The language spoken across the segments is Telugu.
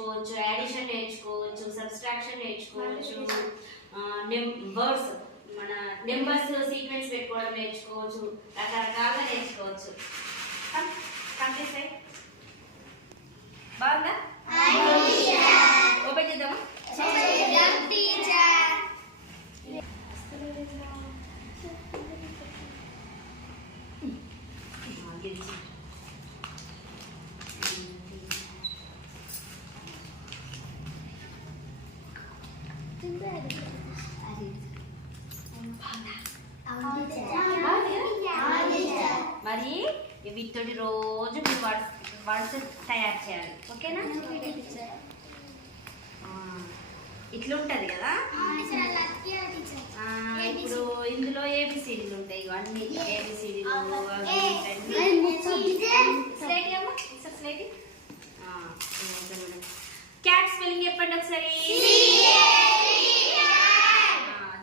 నేర్చుకోవచ్చు, యాడిషన్ నేర్చుకోవచ్చు, సబ్స్ట్రాక్షన్ నేర్చుకోవచ్చు, వర్డ్స్ మన నెంబర్స్ సీక్వెన్స్ పెట్టుకోవడం నేర్చుకోవచ్చు, రకరకాలుగా నేర్చుకోవచ్చు. బాగుందా? ఓపెన్ చేద్దామా? మరి వీటితోటి రోజు మీరు వర్డ్స్ తయారు చేయాలి. ఓకేనా? ఇట్లా ఉంటుంది కదా. ఇప్పుడు ఇందులో ఏబిసిడీలు ఉంటాయి. ఇవన్నీ ఏబిసిడీలు క్యాట్ స్పెల్లింగ్ చెప్పండి ఒకసారి.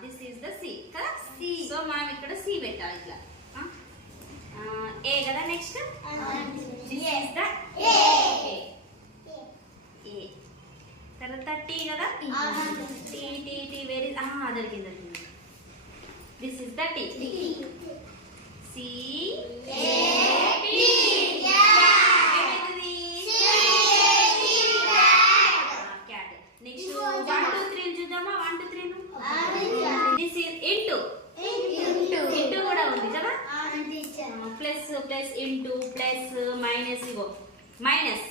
దిస్ ఈస్ ద సి కదా. సో మనం ఇక్కడ సి పెట్టాలి ఇట్లా. ఏ కదా. నెక్స్ట్ తర్వాత టీ కదా. టీ టీ టీ వెరీ దొరికింది. This is the T. C cat. Next 1 2 3 చూద్దామా. 1 2 3 దిస్ ఇస్ ఇంటూ. ఇంటూ కూడా ఉంది కదా. Plus plus into plus minus. ఇగో మైనస్